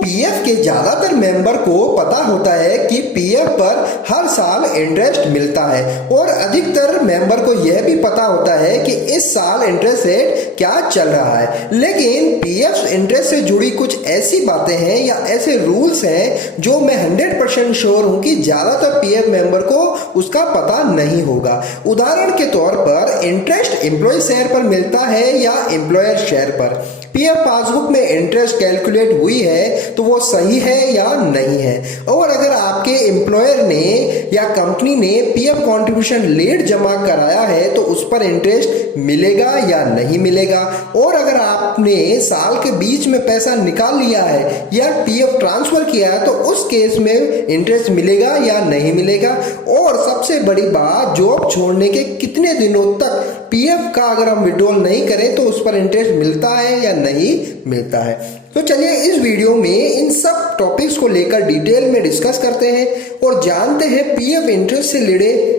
PF के ज्यादातर member को पता होता है कि पीएफ पर हर साल इंटरेस्ट मिलता है और अधिकतर मेंबर को यह भी पता होता है कि इस साल इंटरेस्ट रेट क्या चल रहा है। लेकिन पीएफ इंटरेस्ट से जुड़ी कुछ ऐसी बातें हैं या ऐसे रूल्स हैं जो मैं 100% श्योर हूं कि ज्यादातर पीएफ मेंबर को उसका पता नहीं होगा। उदाहरण के तौर पर इंटरेस्ट एम्प्लॉय शेयर पर मिलता है या एम्प्लॉयर शेयर पर। पीएफ पासबुक में इंटरेस्ट कैलकुलेट हुई है तो वो सही है या नहीं है, और अगर आपके एम्प्लॉयर ने या कंपनी ने पीएफ कंट्रीब्यूशन लेट जमा कराया है तो उस पर इंटरेस्ट मिलेगा या नहीं मिलेगा, और अगर आपने साल के बीच में पैसा निकाल लिया है या पीएफ ट्रांसफर किया है तो उस केस में इंटरेस्ट मिलेगा या नहीं मिलेगा। और सबसे बड़ी बात, जॉब छोड़ने के कितने दिनों तक पीएफ का अगर हम विड्रॉल नहीं करें तो उस पर इंटरेस्ट मिलता है या नहीं मिलता है। तो चलिए इस वीडियो में इन सब टॉपिक्स को लेकर डिटेल में डिस्कस करते हैं और जानते हैं पीएफ इंटरेस्ट से रिलेटेड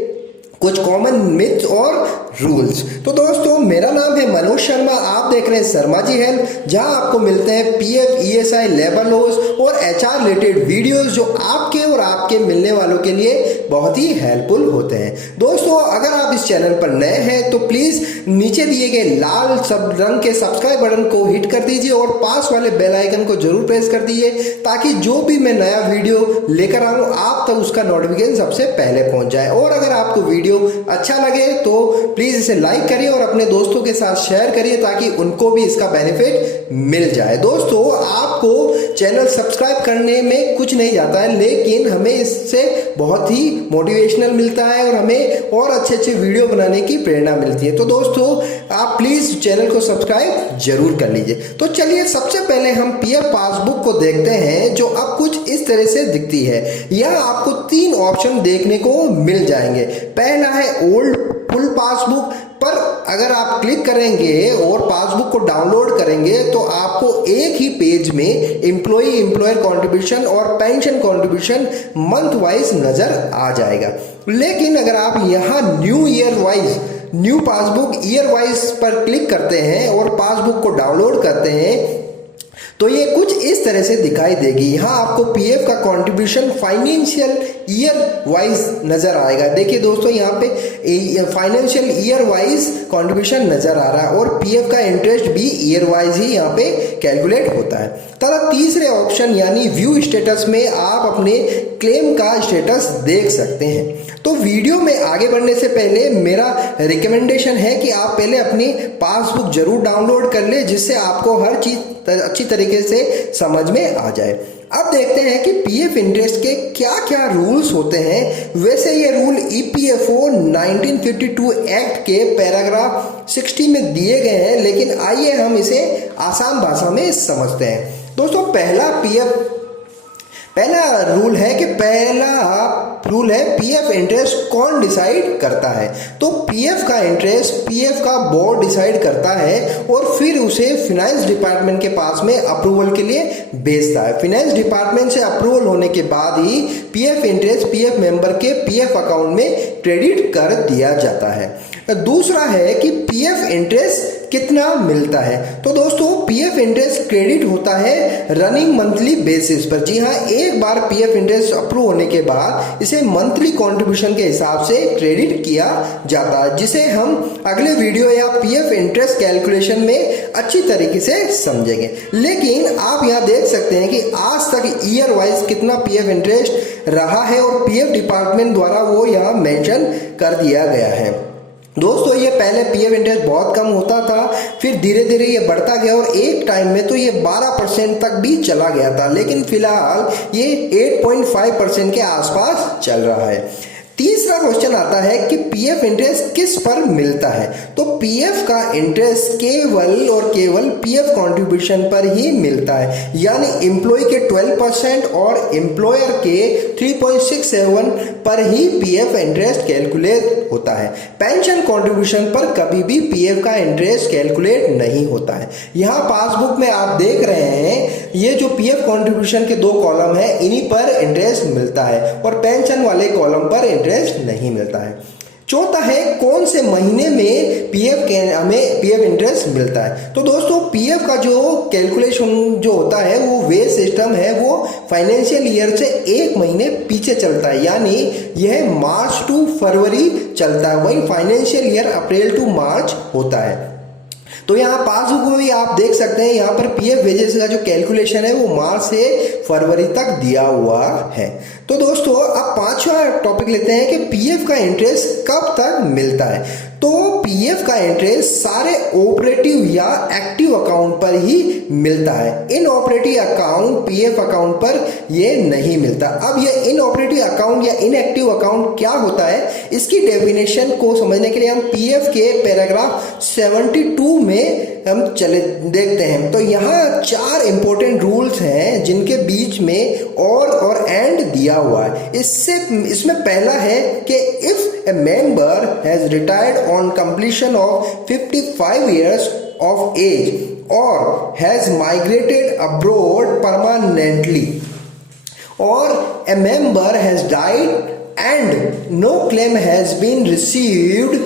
कुछ कॉमन मिथ्स और रूल्स। तो दोस्तों, मेरा नाम है मनोज शर्मा, आप देख रहे हैं शर्मा जी हेल्प, जहां आपको मिलते हैं पीएफ, ईएसआई, लेबर लॉस और एचआर रिलेटेड वीडियोस जो आपके और आपके मिलने वालों के लिए बहुत ही हेल्पफुल होते हैं। दोस्तों, अगर आप इस चैनल पर नए हैं तो प्लीज नीचे दिए गए लाल सब रंग के सब्सक्राइब बटन को हिट कर दीजिए और पास वाले बेल आइकन को जरूर प्रेस कर दीजिए ताकि जो भी मैं नया वीडियो लेकर आऊं आप तक उसका नोटिफिकेशन सबसे पहले पहुंच जाए। और अगर आपको वीडियो अच्छा लगे तो प्लीज इसे लाइक करिए और अपने दोस्तों के साथ शेयर करिए ताकि उनको भी इसका बेनिफिट मिल जाए। दोस्तों, आपको चैनल सब्सक्राइब करने में कुछ नहीं जाता है, लेकिन हमें इससे बहुत ही मोटिवेशनल मिलता है और हमें और अच्छे अच्छे वीडियो बनाने की प्रेरणा मिलती है। तो दोस्तों, आप प्लीज चैनल को सब्सक्राइब जरूर कर लीजिए। तो चलिए सबसे पहले हम पीएफ पासबुक को देखते हैं जो अब कुछ इस तरह से दिखती है। यहाँ आपको 3 ऑप्शन देखने को मिल जाएंगे। पहला है ओल्ड फुल पासबुक पर अगर आप क्लिक करेंगे और पासबुक को डाउनलोड करेंगे तो आपको एक ही पेज में एम्प्लॉय एम्प्लॉयर कंट्रीब्यूशन और पेंशन कंट्रीब्यूशन मंथ वाइज नजर आ जाएगा। लेकिन अगर आप यहाँ new year wise new passbook year wise पर क्लिक करते हैं और पासबुक को डाउनलोड करते हैं तो ये कुछ इस तरह से दिखाई देगी। यहाँ आपको पीएफ का कंट्रीब्यूशन फाइनेंशियल ईयर वाइज नजर आएगा। देखिए दोस्तों, यहाँ पे फाइनेंशियल ईयर वाइज कंट्रीब्यूशन नजर आ रहा है और पीएफ का इंटरेस्ट भी ईयर वाइज ही यहाँ पे कैलकुलेट होता है। तरह तीसरे ऑप्शन यानी व्यू स्टेटस में आप अपने क्लेम का स्टेटस देख सकते हैं। तो वीडियो में आगे बढ़ने से पहले मेरा रिकमेंडेशन है कि आप पहले अपनी पासबुक जरूर डाउनलोड कर ले, जिससे आपको हर चीज अच्छी तरीके से समझ में आ जाए। अब देखते हैं कि पीएफ इंटरेस्ट के क्या क्या रूल्स होते हैं। वैसे ये रूल ईपीएफओ 1952 एक्ट के पैराग्राफ 60 में दिए गए हैं, लेकिन आइए हम इसे आसान भाषा में समझते हैं। दोस्तों, पहला रूल है पीएफ इंटरेस्ट कौन डिसाइड करता है। तो पीएफ का इंटरेस्ट पीएफ का बोर्ड डिसाइड करता है और फिर उसे फाइनेंस डिपार्टमेंट के पास में अप्रूवल के लिए भेजता है। फाइनेंस डिपार्टमेंट से अप्रूवल होने के बाद ही पीएफ इंटरेस्ट पीएफ मेंबर के पीएफ अकाउंट में क्रेडिट कर दिया जाता है। दूसरा है कि पीएफ इंटरेस्ट कितना मिलता है। तो दोस्तों, पीएफ इंटरेस्ट क्रेडिट होता है रनिंग मंथली बेसिस पर। जी हाँ, एक बार पीएफ इंटरेस्ट अप्रूव होने के बाद इसे मंथली कंट्रीब्यूशन के हिसाब से क्रेडिट किया जाता है, जिसे हम अगले वीडियो या पीएफ इंटरेस्ट कैलकुलेशन में अच्छी तरीके से समझेंगे। लेकिन आप यहाँ देख सकते हैं कि आज तक ईयर वाइज कितना पीएफ इंटरेस्ट रहा है और पीएफ डिपार्टमेंट द्वारा वो यहाँ मेंशन कर दिया गया है। दोस्तों, ये पहले पीएफ इंटरेस्ट बहुत कम होता था, फिर धीरे धीरे ये बढ़ता गया और एक टाइम में तो ये 12% तक भी चला गया था, लेकिन फिलहाल ये 8.5% के आसपास चल रहा है। तीसरा क्वेश्चन आता है कि पीएफ इंटरेस्ट किस पर मिलता है। तो पीएफ का इंटरेस्ट केवल और केवल पीएफ कंट्रीब्यूशन पर ही मिलता है, यानी एम्प्लॉय के 12% और एम्प्लॉयर के 3.67 पर ही पीएफ इंटरेस्ट कैलकुलेट होता है। पेंशन कंट्रीब्यूशन पर कभी भी पीएफ का इंटरेस्ट कैलकुलेट नहीं होता है। यहाँ पासबुक में आप देख रहे हैं ये जो पीएफ कंट्रीब्यूशन के 2 कॉलम है, इन्हीं पर इंटरेस्ट मिलता है और पेंशन वाले कॉलम पर इंटरेस्ट नहीं मिलता है। चौथा है कौन से महीने में पीएफ के हमें पीएफ इंटरेस्ट मिलता है। तो दोस्तों पीएफ का जो कैलकुलेशन जो होता है वो वे सिस्टम है वो फाइनेंशियल ईयर से एक महीने पीछे चलता है, यानी यह मार्च टू फरवरी चलता है, वही फाइनेंशियल ईयर अप्रैल टू मार्च होता है। तो यहाँ पासबुक में भी आप देख सकते हैं यहाँ पर पीएफ वेजेस का जो कैलकुलेशन है वो मार्च से फरवरी तक दिया हुआ है। तो दोस्तों अब पांचवा टॉपिक लेते हैं कि पीएफ का इंटरेस्ट कब तक मिलता है। तो पीएफ का इंटरेस्ट सारे ऑपरेटिव या एक्टिव अकाउंट पर ही मिलता है, इन ऑपरेटिव अकाउंट पीएफ अकाउंट पर ये नहीं मिलता। अब ये इन ऑपरेटिव अकाउंट या इनएक्टिव अकाउंट क्या होता है, इसकी डेफिनेशन को समझने के लिए हम पीएफ के पैराग्राफ 72 में हम चले देखते हैं। तो यहाँ 4 इंपॉर्टेंट रूल्स हैं जिनके बीच में और एंड दिया हुआ है। इसमें पहला है कि if A member has retired on completion of 55 years of age or has migrated abroad permanently or a member has died and no claim has been received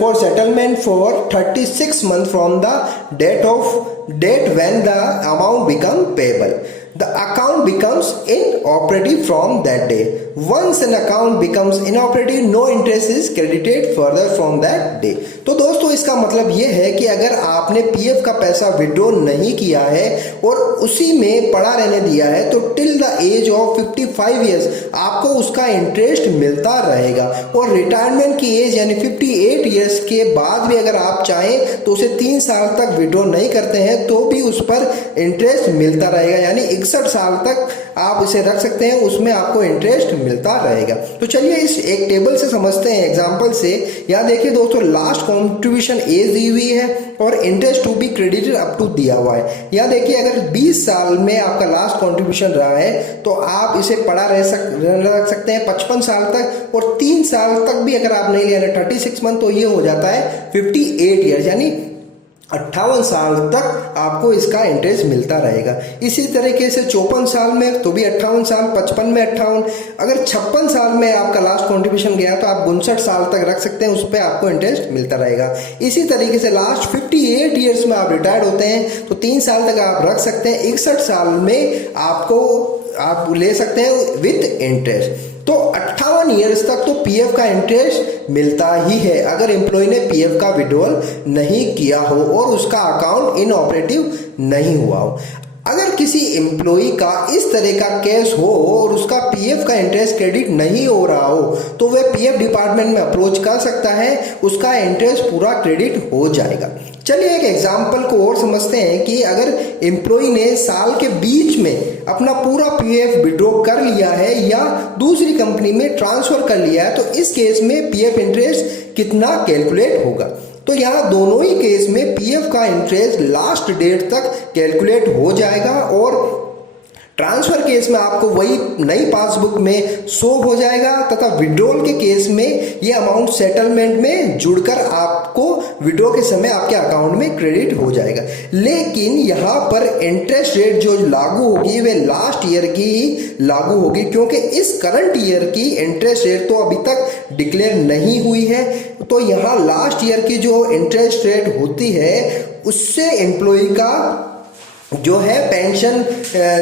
for settlement for 36 months from the date when the amount become payable. The account becomes inoperative from that day. Once an account becomes inoperative, no interest is credited further from that day. तो दोस्तों इसका मतलब ये है कि अगर आपने PF का पैसा विड्रॉ नहीं किया है और उसी में पड़ा रहने दिया है तो till the age of 55 years आपको उसका इंटरेस्ट मिलता रहेगा, और रिटायरमेंट की एज यानी 58 years के बाद भी अगर आप चाहें तो उसे 3 साल तक विड्रॉ नहीं करते हैं तो भी उस पर इंटरेस्ट मिलता रहेगा, यानी 61 साल तक आप इसे रख सकते हैं, उसमें आपको इंटरेस्ट मिलता रहेगा। तो चलिए इस एक टेबल से समझते हैं एग्जांपल से। यहाँ देखिए दोस्तों लास्ट कंट्रीब्यूशन एज दी हुई है और interest to be credited up to दिया हुआ है। यहाँ देखिए अगर 20 साल में आपका लास्ट कंट्रीब्यूशन रहा है तो आप इसे पड़ा रख सकते हैं 55 साल तक, और 3 साल तक भी अगर आप नहीं लिया 36 मंथ तो ये हो जाता है 58 ईयर्स, यानी 58 साल तक आपको इसका इंटरेस्ट मिलता रहेगा। इसी तरीके से 54 साल में तो भी 58 साल, 55 में 58, अगर 56 साल में आपका लास्ट कंट्रीब्यूशन गया तो आप 59 साल तक रख सकते हैं, उस पर आपको इंटरेस्ट मिलता रहेगा। इसी तरीके से लास्ट 58 ईयर्स में आप रिटायर्ड होते हैं तो 3 साल तक आप रख सकते हैं, 61 साल में आप ले सकते हैं विथ इंटरेस्ट। तो 58 ईयर्स तक तो पीएफ का इंटरेस्ट मिलता ही है अगर एम्प्लॉय ने पीएफ का विड्रॉल नहीं किया हो और उसका अकाउंट इनऑपरेटिव नहीं हुआ हो। अगर किसी एम्प्लॉय का इस तरह का केस हो और उसका पीएफ का इंटरेस्ट क्रेडिट नहीं हो रहा हो तो वह पीएफ डिपार्टमेंट में अप्रोच कर सकता है, उसका इंटरेस्ट पूरा क्रेडिट हो जाएगा। चलिए एक एग्जांपल को और समझते हैं कि अगर एम्प्लॉय ने साल के बीच में अपना पूरा पीएफ विड्रॉ कर लिया है या दूसरी कंपनी में ट्रांसफर कर लिया है तो इस केस में पीएफ इंटरेस्ट कितना कैलकुलेट होगा। तो यहाँ दोनों ही केस में पीएफ का इंटरेस्ट लास्ट डेट तक कैलकुलेट हो जाएगा, और ट्रांसफर केस में आपको वही नई पासबुक में शो हो जाएगा, तथा विड्रॉल के केस में ये अमाउंट सेटलमेंट में जुड़कर आपको विड्रॉ के समय आपके अकाउंट में क्रेडिट हो जाएगा। लेकिन यहाँ पर इंटरेस्ट रेट जो लागू होगी वे लास्ट ईयर की ही लागू होगी, क्योंकि इस करंट ईयर की इंटरेस्ट रेट तो अभी तक डिक्लेयर नहीं हुई है। तो यहाँ लास्ट ईयर की जो इंटरेस्ट रेट होती है उससे एम्प्लॉय का जो है पेंशन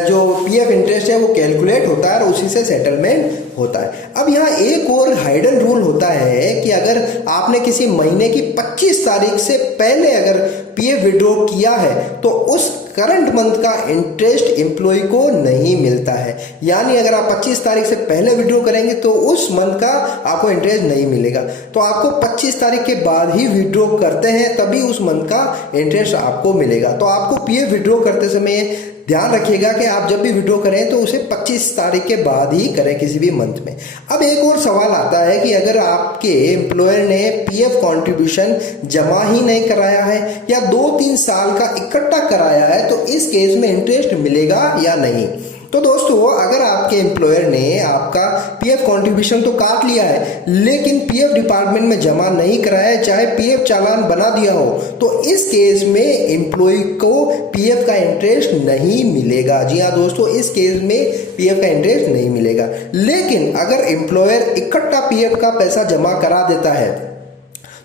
जो पीएफ इंटरेस्ट है वो कैलकुलेट होता है और उसी से सेटलमेंट होता है। अब यहाँ एक और हाइडन रूल होता है कि अगर आपने किसी महीने की 25 तारीख से पहले अगर पीएफ विड्रॉ किया है तो उस करंट मंथ का इंटरेस्ट एम्प्लॉय को नहीं मिलता है, यानी अगर आप 25 तारीख से पहले विड्रॉ करेंगे तो उस मंथ का आपको इंटरेस्ट नहीं मिलेगा। तो आपको 25 तारीख के बाद ही विड्रॉ करते हैं तभी उस मंथ का इंटरेस्ट आपको मिलेगा। तो आपको पीएफ विड्रॉ करते समय ध्यान रखिएगा कि आप जब भी विड्रॉ करें तो उसे 25 तारीख के बाद ही करें किसी भी मंथ में। अब एक और सवाल आता है कि अगर आपके एम्प्लॉयर ने पीएफ कंट्रीब्यूशन जमा ही नहीं कराया है या 2-3 साल का इकट्ठा कराया है तो इस केस में इंटरेस्ट मिलेगा या नहीं। तो दोस्तों अगर आपके एम्प्लॉयर ने आपका पीएफ कंट्रीब्यूशन तो काट लिया है लेकिन पीएफ डिपार्टमेंट में जमा नहीं कराया है, चाहे पीएफ चालान बना दिया हो, तो इस केस में एम्प्लॉय को पीएफ का इंटरेस्ट नहीं मिलेगा। जी हाँ दोस्तों, इस केस में पीएफ का इंटरेस्ट नहीं मिलेगा। लेकिन अगर एम्प्लॉयर इकट्ठा पीएफ का पैसा जमा करा देता है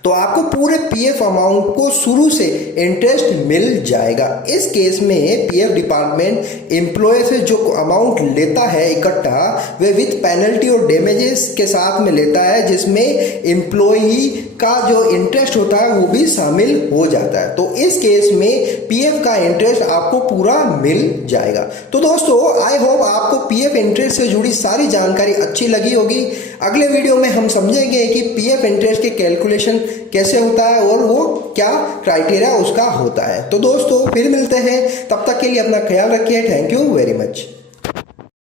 तो आपको पूरे पीएफ अमाउंट को शुरू से इंटरेस्ट मिल जाएगा। इस केस में पीएफ डिपार्टमेंट एम्प्लॉय से जो अमाउंट लेता है इकट्ठा, वे विथ पेनल्टी और डैमेजेस के साथ में लेता है, जिसमें एम्प्लॉई का जो इंटरेस्ट होता है वो भी शामिल हो जाता है। तो इस केस में पीएफ का इंटरेस्ट आपको पूरा मिल जाएगा। तो दोस्तों आई होप आपको पीएफ इंटरेस्ट से जुड़ी सारी जानकारी अच्छी लगी होगी। अगले वीडियो में हम समझेंगे कि पीएफ इंटरेस्ट के कैलकुलेशन कैसे होता है और वो क्या क्राइटेरिया उसका होता है। तो दोस्तों फिर मिलते हैं, तब तक के लिए अपना ख्याल रखिए। Thank you very much.